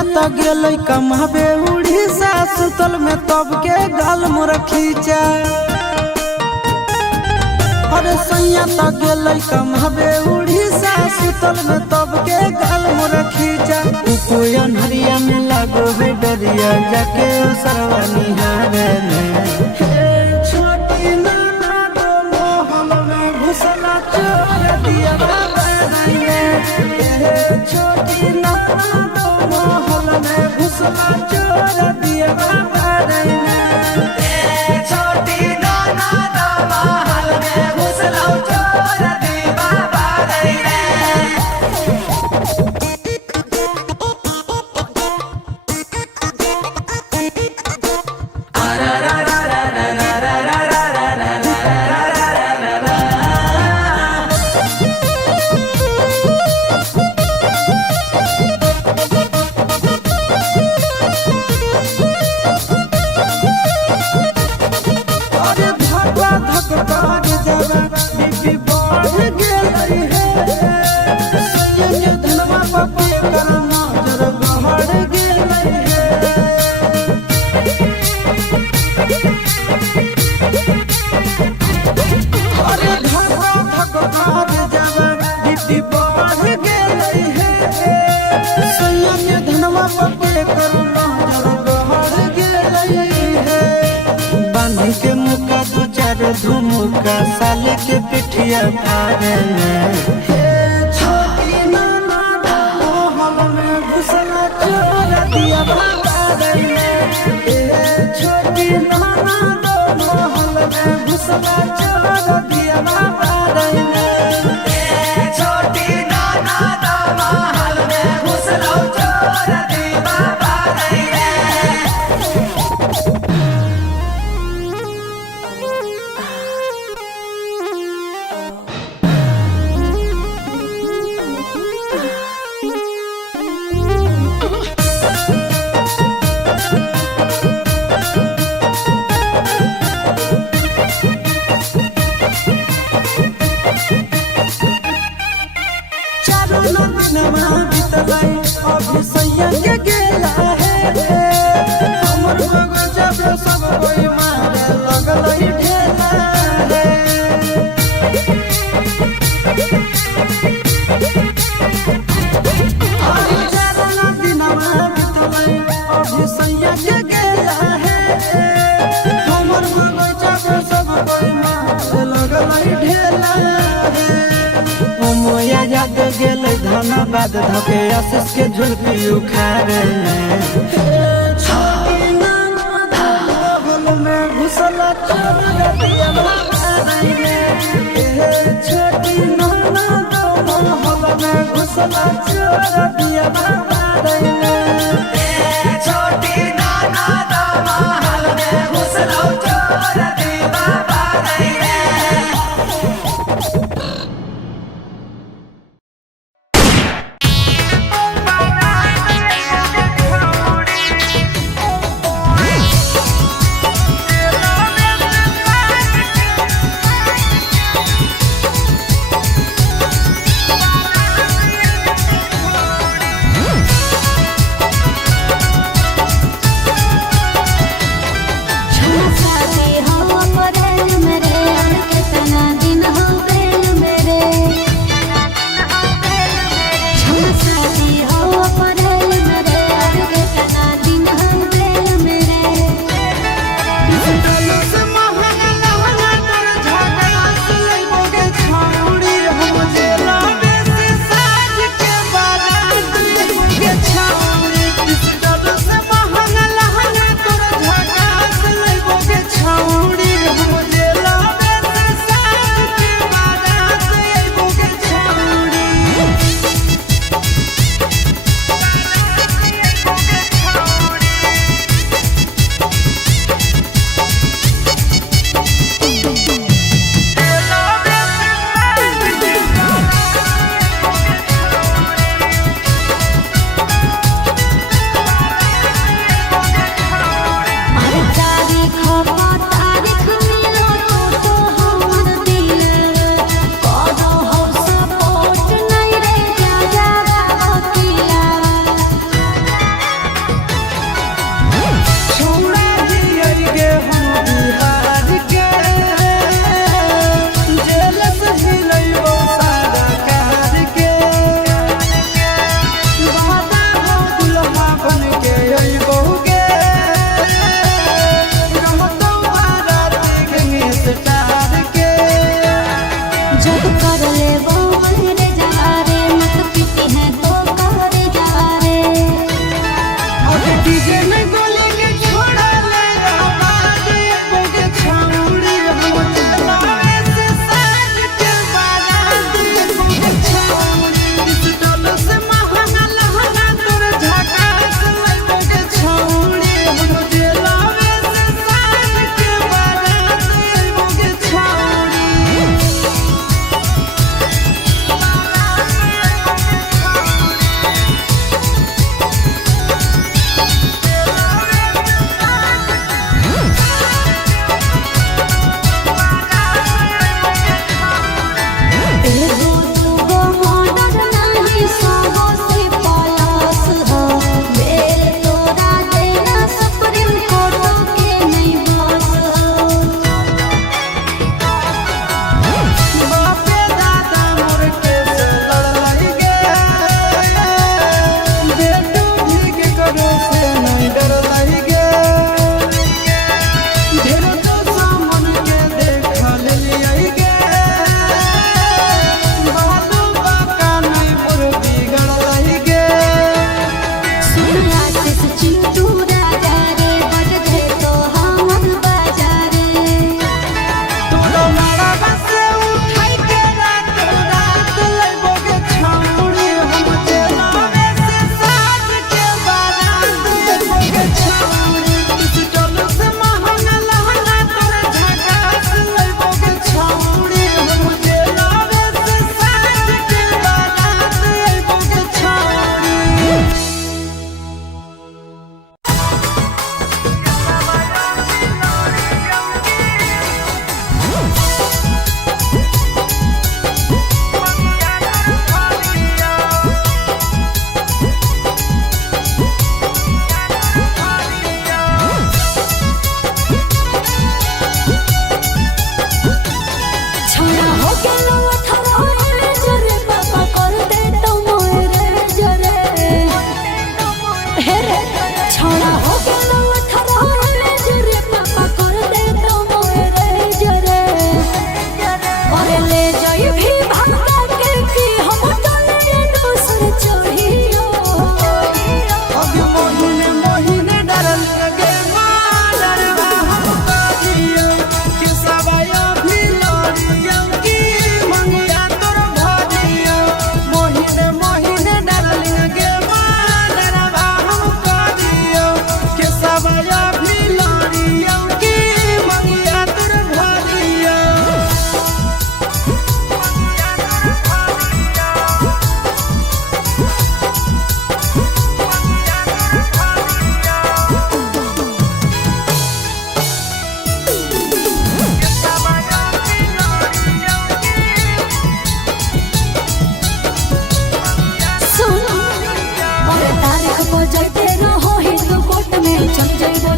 सैया त गेलै कमाबे उड़ीसा सुतल में तब के गाल मोर खींचा। अरे सैया त गेलै कमाबे उड़ीसा सुतल में तब के गाल मोर खींचा। कोई अनहरिया में लागो है डरिया जाके सरवा निहारे छोटी नाना दो मोहल में घुसला चोर दिया बाबा छोटी नाना दो मोहल में घुसला चोर दिया बाबा छोटी नाना दो महल में घुसला चोर दिया बाबा के मुका दो चार धुमुका साले के पिठिया फाड़े छोटी नाना दो मोहल में घुसला चोर दिया बाबा छोटी नाना दो मोहल में घुसला चोर दिया बाबा छोटी नाना दो महल में घुसला चोर दिया बाबा अभी सैया के गेला है हमर मगज जब सब कोई मारे लगल ढेला है अभी सैया के गेला है हमर मगज जब सब कोई मारे लगल ढेला है मोया याद गेलै धनबाद धके आशीष के झुलपी उखाड़े छोटी नाना दो मोहल में घुसला चोर दिया बाबा छोटी नाना दो मोहल में घुसला चोर दिया बाबा छोटी नाना दो महल में घुसला चोर दिया बाबा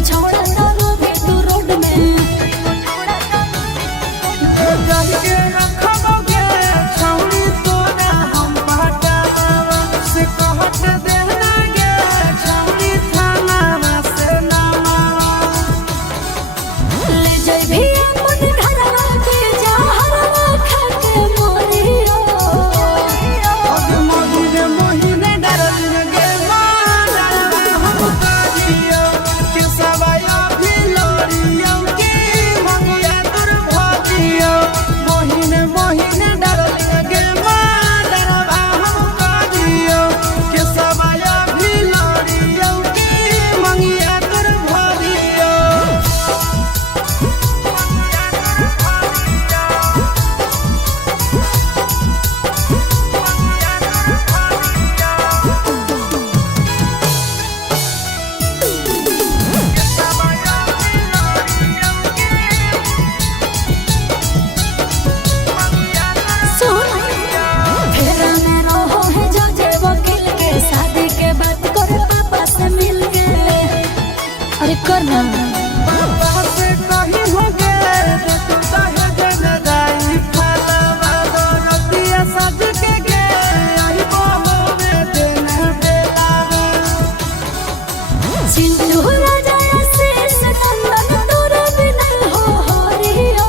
छोड़ा तारो भी तू रोड में जाके रखबोगे छौरी तोरा हम पटावा से कहत देना गे छौरी थाना से नामा ले जाई भी अपन घरवा के जहरवा खा के मोरियो अब मोहिने डरल गे मारवा हम काजियो के सवाया भी लोरियो के मंगिया तोर भाजियो मोहिने डरल गे मारवा हम काजियो के सवाया भी लोरियो के मंगिया तोर भाजियो सुन फेरा में रहो है जो जे वकील के शादी के बात करे पापा से मिल के अरे करना पापा से कहीं हो गे तू चाहे जन जाई फलवा रतिया सज के गे आई बाबू में देना बेलावा सिंधु राजा से नंदन तोर बिना हो रियो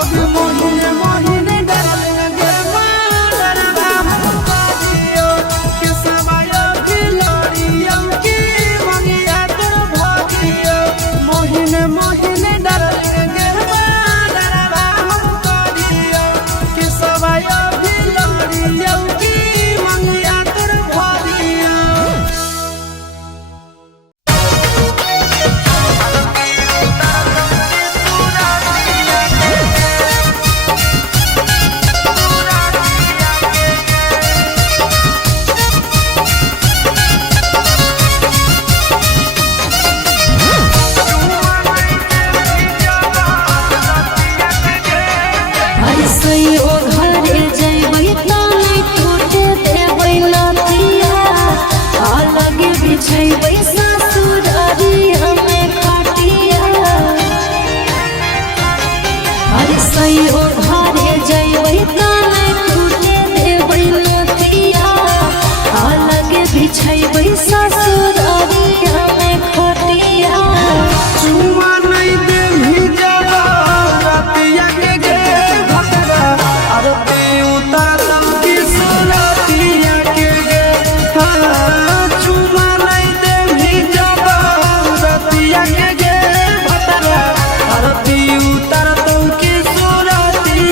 अब मोहिने डरल गे मारवा हम काजियो के सवाया भी लोरियो के मंगिया तोर भागियो मोहिने डरल गे मारवा हम काजियो के सवाया भी लोरियो के मंगिया तोर भागियो ऐसे ओ घरे जइबै ताले टूटे देबै नथिया अलग बिछैबै ससुरारी हमें खटिया ऐसे ओ घरे जइबै ताले टूटे देबै नथिया अलग बिछैबै ससुरारी हमें खटिया चुमा नहीं दे भी जावा रतिया के गे भतरा आरती उतारम की सुरतिया के गे हाँ चुमा नहीं दे भी जावा रतिया के गे भतरा आरती उतारम की सुरतिया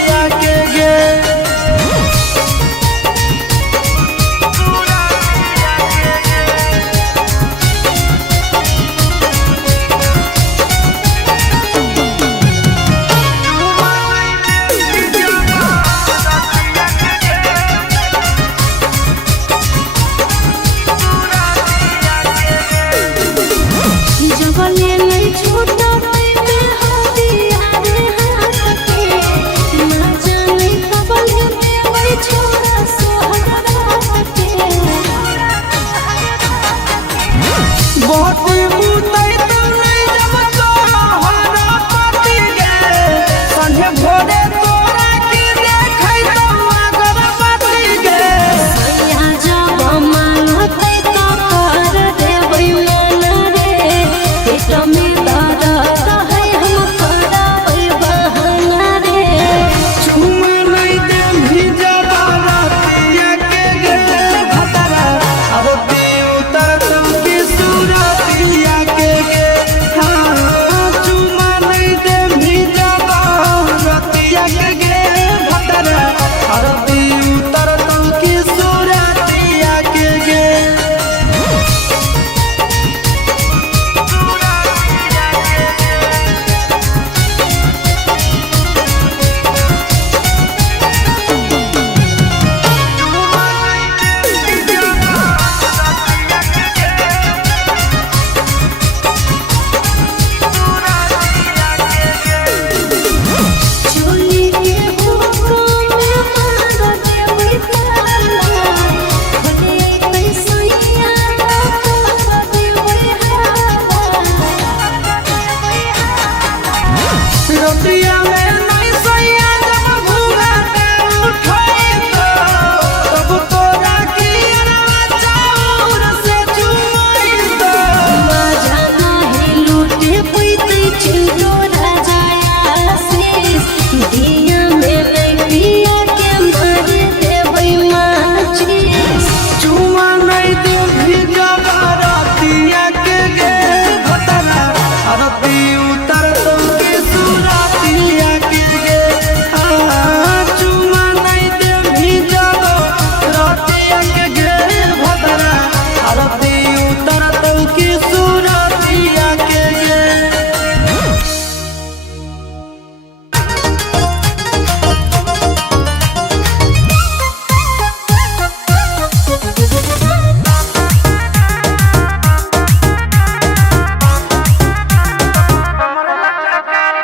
रतिया में नहीं सैया जब घूंघटे उठाई तब तोरा की चाउर से चुमाई मजा नाही लूटे पैते छिलो राजाया शेष दिया में पिया के मार देबै माचिस चुमा नहीं दे भी जब रतिया के गे भतरा अरती उतर तुमके सुरतिया के गे चुमा नहीं दे भी जब रतिया के गे भतरा अरती उतर तुमके सुरतिया के गे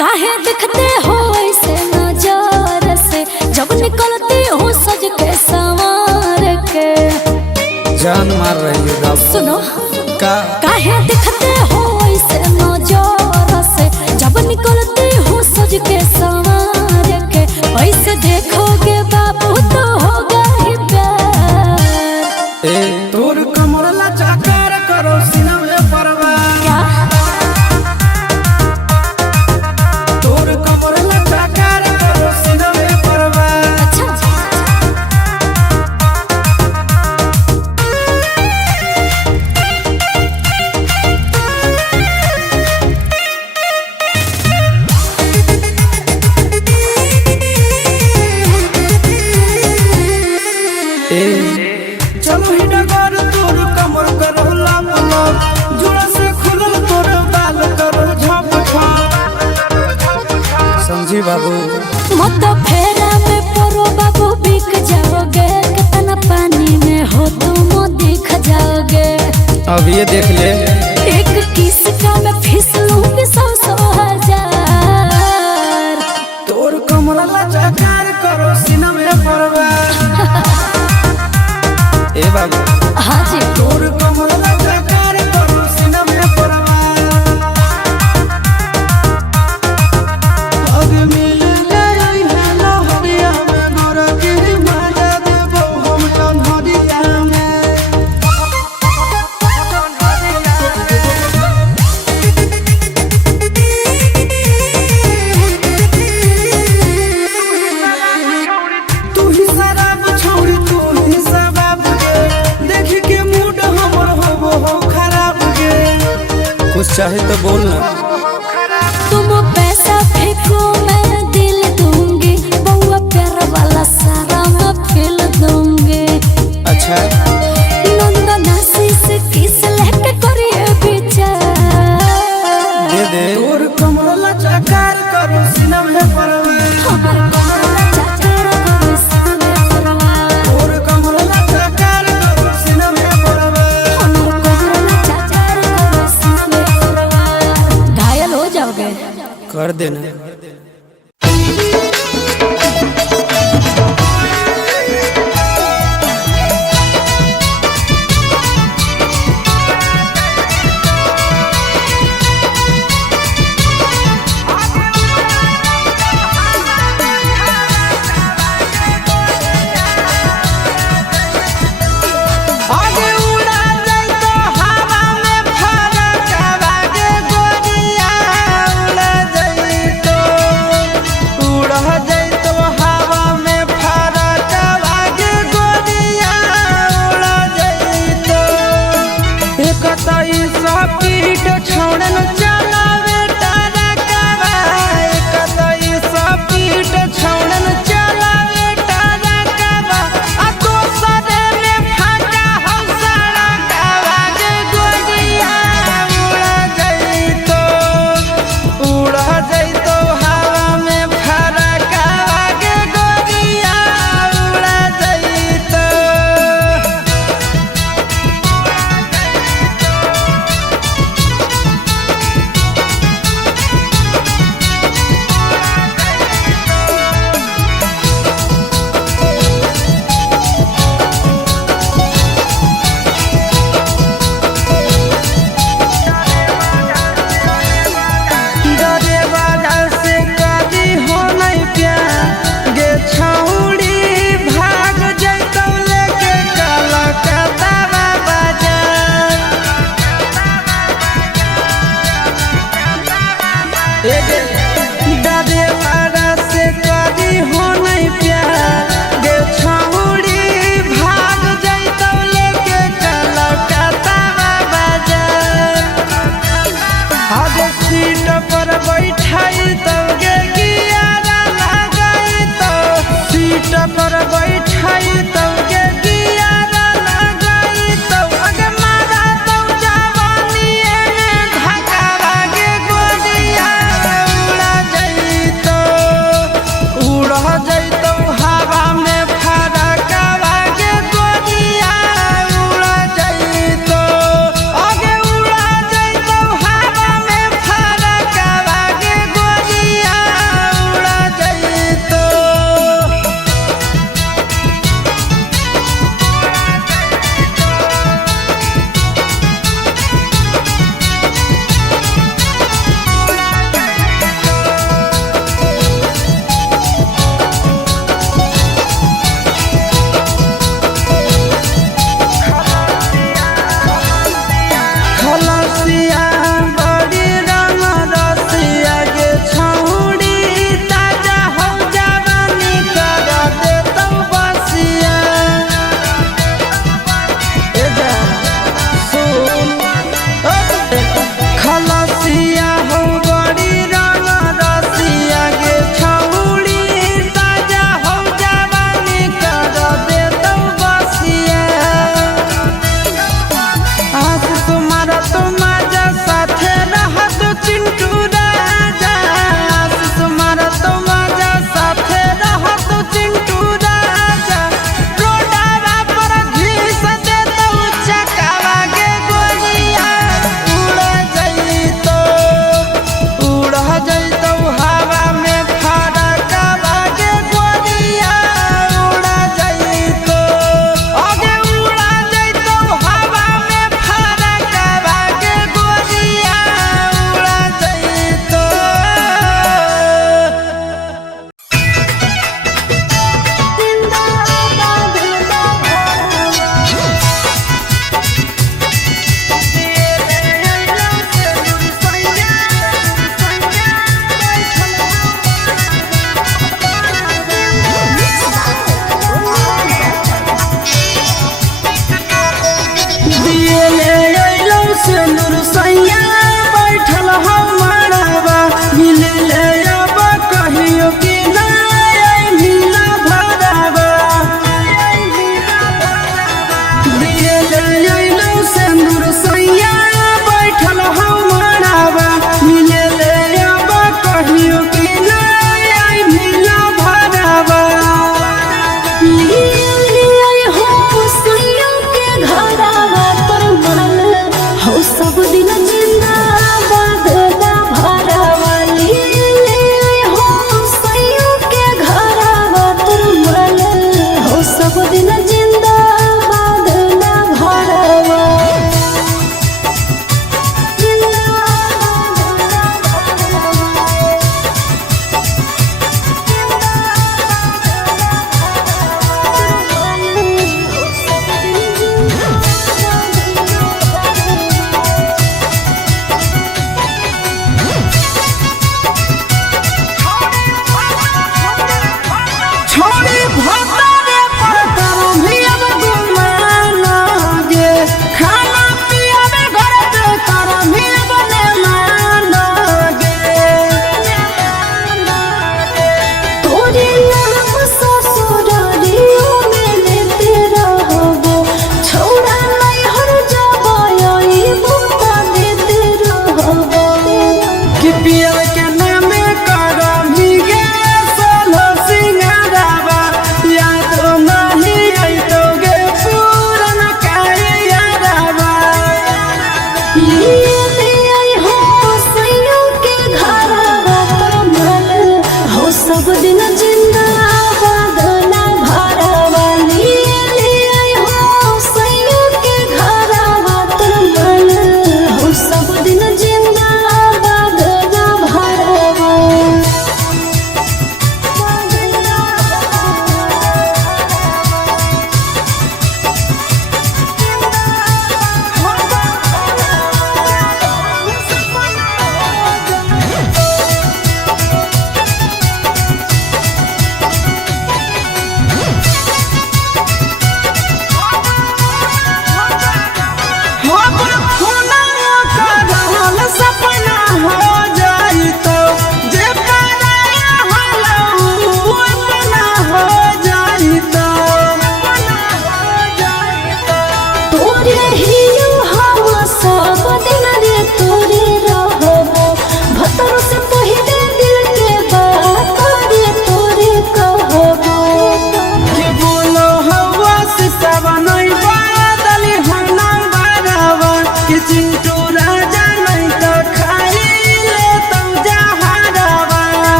काहे दिखते हो ऐसे नजर से जब निकलती हो सज के संवार के जान मार रही है दास सुनो का काहे दिखते हो ऐसे नजर से जब निकलती हो सज के संवार के ऐसे देखोगे बाबू तो होगा ही प्यार ए तोर कमर लचकार करो सीना में परवार क्या तोर कमर लचकार करो सीना में परवार अच्छा ए चलो ही डगर तोर कमर करो लाप लाप जोड़ा से खुलल तोर बाल करो झप झप समझी बाबू मत फेरा में परो बाबू बिक जाओगे कितना पानी में हो तुम दिख जाओगे अब ये देख ले एक किस का मैं फिसलूंगी 100 हजार तोर कमर लचकार करो सीना में परवार ए बाबू हाँ जी तोर कमर लचकार करो सीना में परवार अब मिल गई है लहरिया में गोरा के मजा देबो हम कन्हरिया में तू ही शराब छोड़ी तू ही शराब गे देख के मूड हमर हो खराब गे कुछ चाहे तो बोल ना तुम पैसा फेंको मैं दिल दूंगी बउआ प्यार वाला सारा मैं फिल दूंगी अच्छा नंदनासी से किस लेके करिए विचार दे दे तोर कमर लचकार करो सीना में परवार हमर कमर चाचार करो सामने परवार तोर कमर लचकार करो सीना में परवार हमर कमर चाचार करो सामने परवार घायल हो जाओगे कर देना आगे उड़ा जाई तो हवा में फरक आगे गोरिया उड़ा जाई तो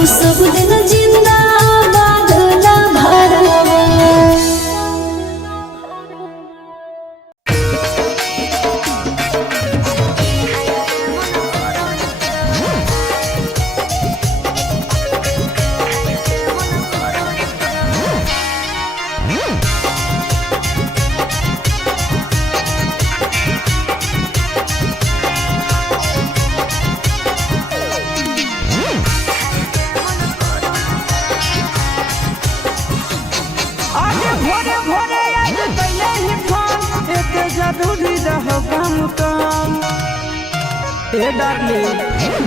ओ सब दिन जिंदाबाद ला भरवा। आगे भोरे भोरे आज कैले ही फोन एते जरूरी रहो काम ए डार्लिंग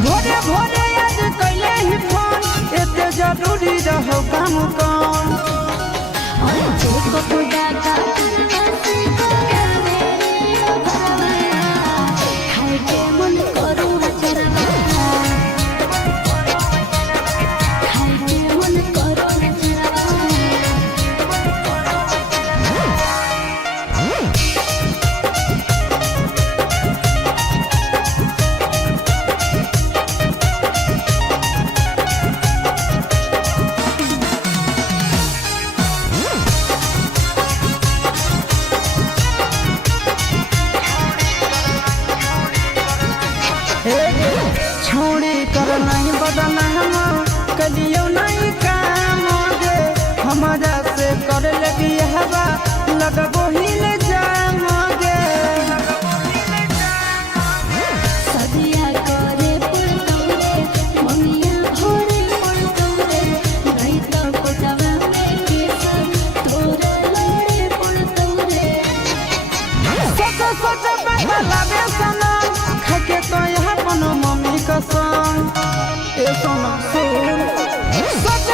भोरे भोरे आज कैले ही फोन एते जरूरी रहो काम छोड़ी कर नहीं बदना हम कलियो नहीं काम गे हमारा से कर लगी हवा लगबो ही ले जाम गे सदिया करे पड़तौरे ममिया भोरे पड़तौरे नहीं तो कोटवा में केसर तोरे लड़े पड़तौरे। सोच बदलावे सनम खाके तो यहाँ पनो मम्मी कसम ए सोना सुन सोच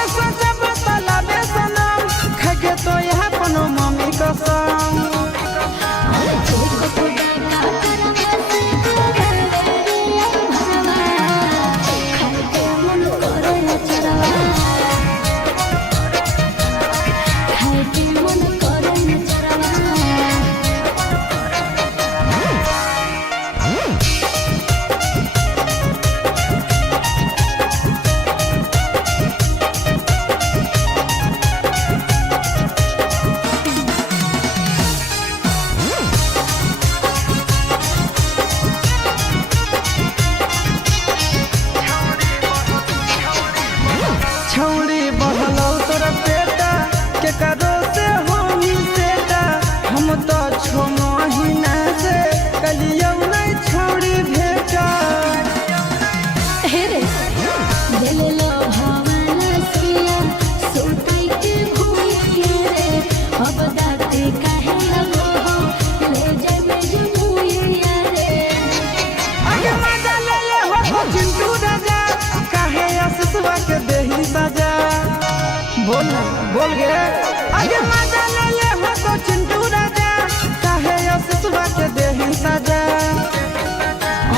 बदलावे सनम खाके तो यहाँ पनो मम्मी कसम छौड़ी बहलौ तोर बेटा के करो से होनी सेटा हम तो छो महीना से कलियो नहीं छौड़ी भेटा हे रे दिल लो भावना सिया सोटाई के भूलिए रे अब दाते काहे लगो ले जाए में जुमुइया रे। आगे मजा ले हो चिंटू राजा काहे आसुसवा के देही सजा बोल गे आगे मजा ले हो चिंटू राजा काहे आसुसवा के देही सजा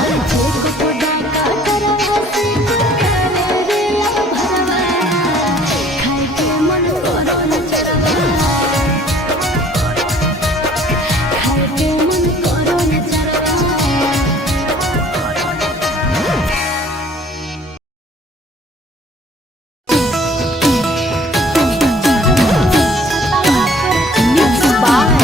और चोक को डाका करवा से करे रे भरवा खाए के मन करो न चरवा खाए के मन करो न चरवा। Mixed by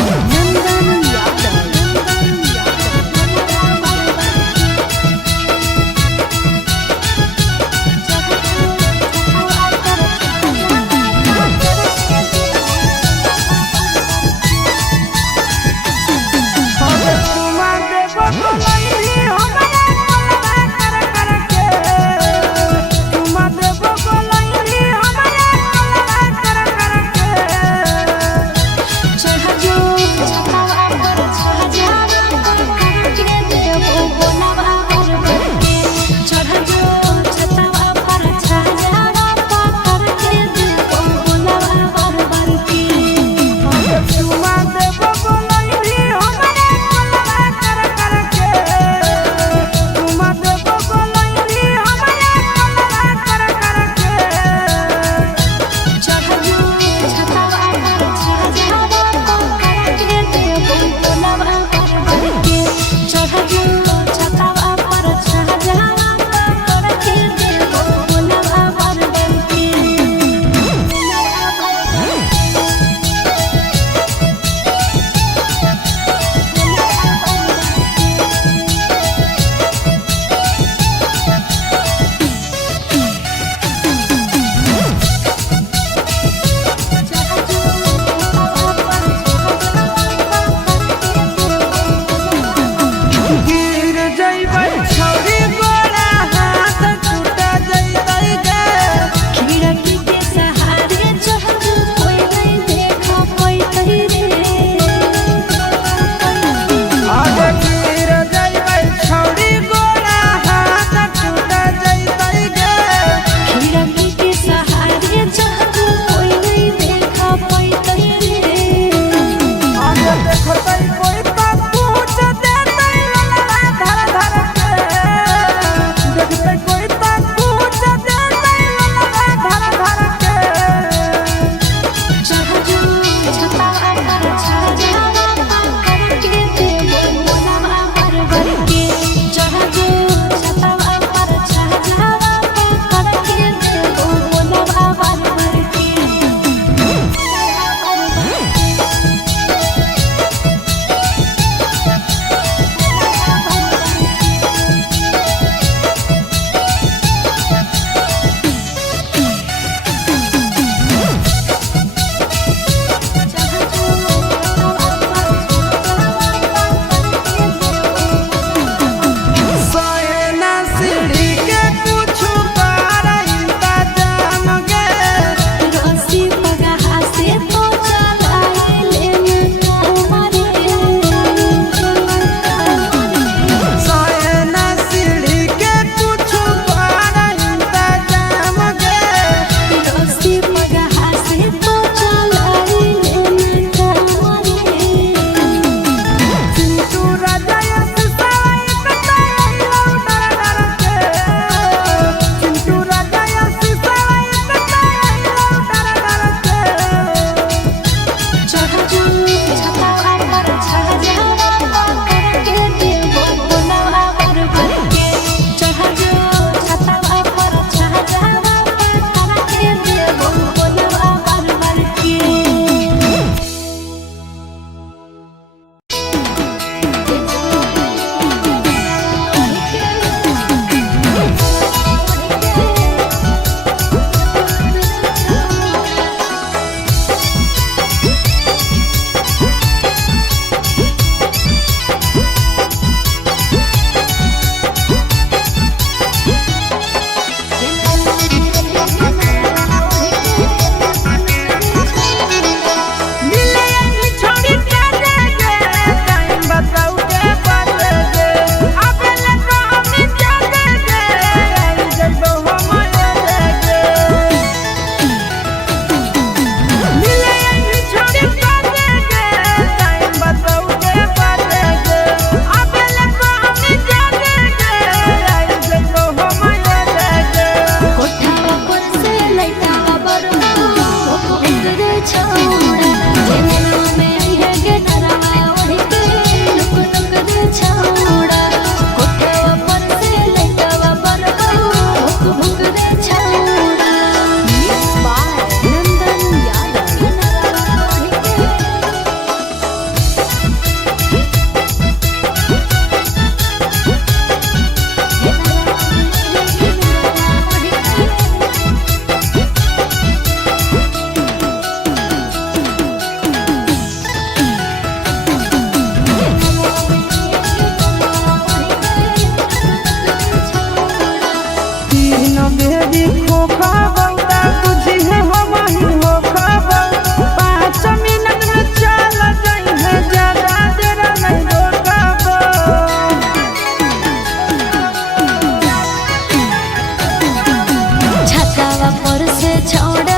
छोड़